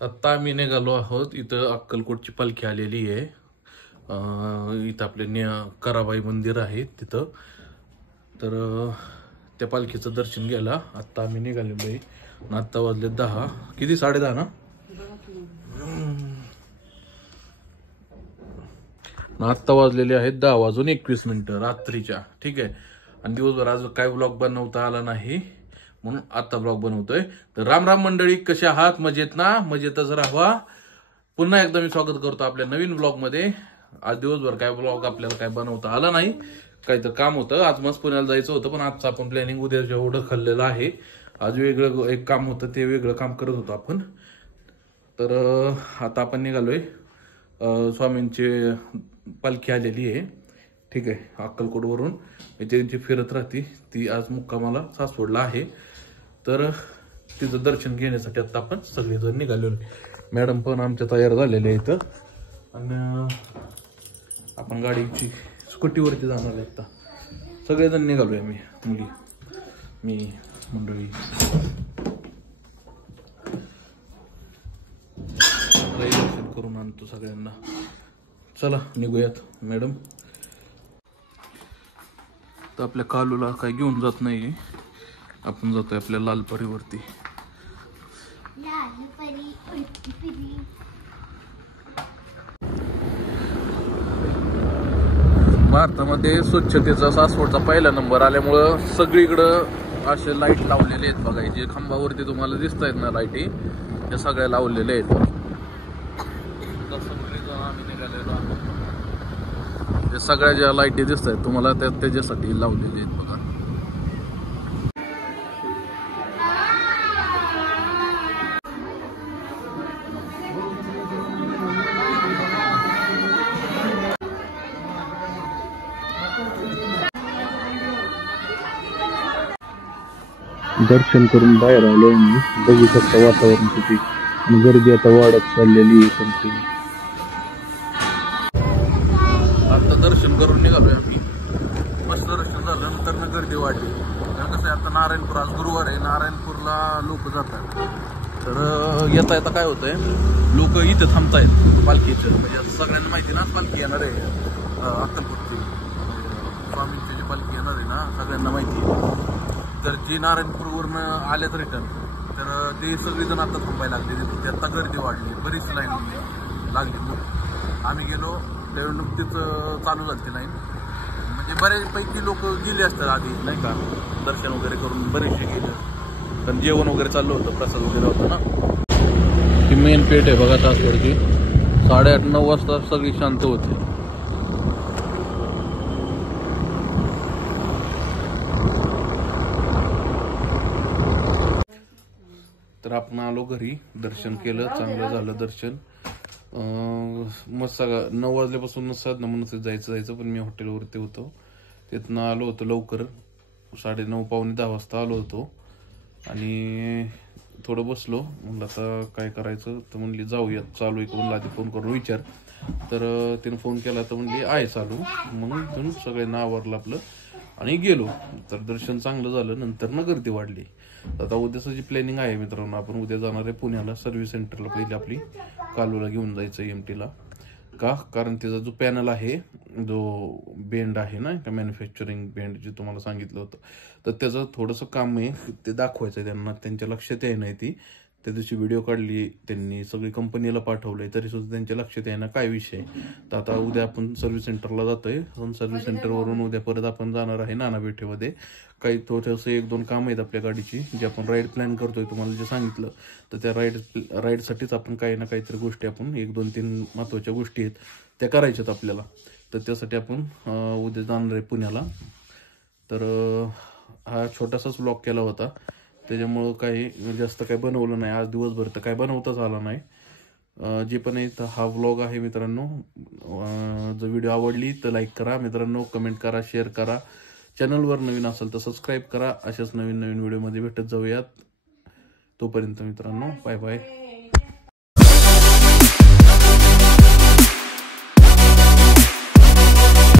आता आम्ही निघालो आहोत. इथं अक्कलकोटची पालखी आलेली आहे. इथं आपले कराबाई मंदिर आहे तिथं. तर त्या पालखीचं दर्शन घ्यायला आत्ता आम्ही निघालेलो आहे. आत्ता वाजले 10, किती 10:30 ना. आत्ता वाजलेले आहेत 10:21 रात्रीच्या. ठीक आहे. आणि दिवसभर आज काय ब्लॉग बनवता आला नाही म्हणून आता ब्लॉग बनवतोय. तर राम राम मंडळी, कशा आहात? मजेत ना? मजेतच राहावा. पुन्हा एकदा मी स्वागत करतो आपल्या नवीन ब्लॉग मध्ये. आज दिवसभर काय ब्लॉग आपल्याला काय बनवता आला नाही, काही तर काम होतं. आज मस्त पुण्याला जायचं होतं, पण आजचं आपण प्लॅनिंग उद्याच्या एवढं खाल्लेलं आहे. आज वेगळं एक काम होतं, ते वेगळं काम करत होतो आपण. तर आता आपण निघालोय. स्वामींची पालखी आलेली आहे. ठीक आहे. अक्कलकोटवरून त्यांची फिरत राहते. ती आज मुक्कामाला सासवडला आहे. तर तिचं दर्शन घेण्यासाठी आता आपण सगळेजण निघालेलो. मॅडम पण आमच्या तयार झालेले आहेत. आणि आपण गाडीची स्कूटीवरती जाणार आहे. आता सगळेजण निघालोय. आम्ही मुली, मी, मंडळी. दर्शन करून आणतो सगळ्यांना. चला निघूयात. मॅडम तर आपल्या कालूला काही घेऊन जात नाही, आपण जातोय आपल्या लालपरीवरती. भारतामध्ये स्वच्छतेचा सासवडचा पहिला नंबर आल्यामुळं सगळीकडं असे लाईट लावलेले आहेत. बघा, जे खांबावरती तुम्हाला दिसत आहेत ना लाईटी, त्या सगळ्या लावलेल्या आहेत. आम्ही निघालेलो आहोत. ते सगळ्या ज्या लाईटी दिसत आहेत तुम्हाला त्या त्याच्यासाठी लावलेले आहेत. बघा, दर्शन करून बाहेर आलो मी. बघू शकता वातावरण किती, आणि गर्दी आता वाढत चाललेली आहे कंटिन्यू. आता दर्शन करून निघालोय आम्ही. मस्त दर्शन झालं, नंतर गर्दी वाढली. कारण कसं आहे, आता नारायणपूर, आज गुरुवार आहे, नारायणपूरला लोक जातात. तर येता येता काय होतंय, लोक इथे थांबतायत पालखीचं. म्हणजे सगळ्यांना माहिती ना पालखी येणार आहे अक्कलकोटची. स्वामींची जी पालखी येणार आहे ना, सगळ्यांना माहिती आहे. तर जे नारायणपूरवरून आलेत रिटर्न, तर ते सगळेजण आता थांबायला लागले. तिथे आता गर्दी वाढली, बरीच लाईन लागली. आम्ही गेलो त्यावेळी नुकतीच चालू झाली लाईन. म्हणजे बऱ्यापैकी लोक गेले असतात आधी, नाही का, दर्शन वगैरे करून बरेचसे गेले. पण जेवण वगैरे चाललं होतं, प्रसाद वगैरे होतं ना. ही मेन पेठ आहे बघा सासवडची. 8:30-9 वाजता सगळी शांत होते. तर आपण आलो घरी, दर्शन केलं, चांगलं झालं दर्शन. मस्त 9 वाजल्यापासून साधनं म्हणत जायचं, पण मी हॉटेलवरती होतो. तिथनं आलो होतो लवकर, 9:30 पावणे 10 वाजता आलो होतो. आणि थोडं बसलो, म्हणलं आता काय करायचं. तर म्हणली जाऊयात, चालू आहे का म्हणलं, आधी फोन करून विचार. तर तिनं फोन केला तर म्हणली आहे चालू. म्हणून सगळ्यांना आवरलं आपलं आणि गेलो. तर दर्शन चांगलं झालं, नंतर ना गर्दी वाढली. आता उद्याचं जी प्लॅनिंग आहे मित्रांनो, आपण उद्या जाणार आहे पुण्याला सर्व्हिस सेंटरला. पहिली आपली कालूला घेऊन जायचं MTला. का? कारण त्याचा जो पॅनल आहे, जो बेंड आहे ना, का मॅन्युफॅक्चरिंग बेंड जे तुम्हाला सांगितलं होतं, तर त्याचं थोडंसं काम आहे, ते दाखवायचं आहे त्यांना. त्यांच्या लक्षात आहे नाही ती. त्या दिवशी व्हिडिओ काढली त्यांनी, सगळी कंपनीला पाठवलंय, तरी सुद्धा त्यांच्या लक्षात आहे ना काय विषय. तर आता उद्या आपण सर्व्हिस सेंटरला जातोय. सर्व्हिस सेंटरवरून उद्या परत आपण जाणार आहे नानापेठेमध्ये. काही थोडंसं 1-2 काम आहेत आपल्या गाडीची, जे आपण राईड प्लॅन करतोय तुम्हाला जे सांगितलं. तर त्या राईडसाठीच आपण काही ना काहीतरी गोष्टी, आपण 1-2-3 महत्त्वाच्या गोष्टी आहेत त्या करायच्यात आपल्याला. तर त्यासाठी आपण उद्या जाणार आहे पुण्याला. तर हा छोटासाच ब्लॉग केला होता, त्याच्यामुळं काही जास्त काही बनवलं नाही. आज दिवसभर तर काय बनवताच आला नाही. जे पण आहे तर हा व्लॉग आहे मित्रांनो. जर व्हिडिओ आवडली तर लाईक करा मित्रांनो, कमेंट करा, शेअर करा. चॅनलवर नवीन असेल तर सबस्क्राईब करा. अशाच नवीन व्हिडिओमध्ये भेटत जाऊयात. तोपर्यंत मित्रांनो, बाय बाय.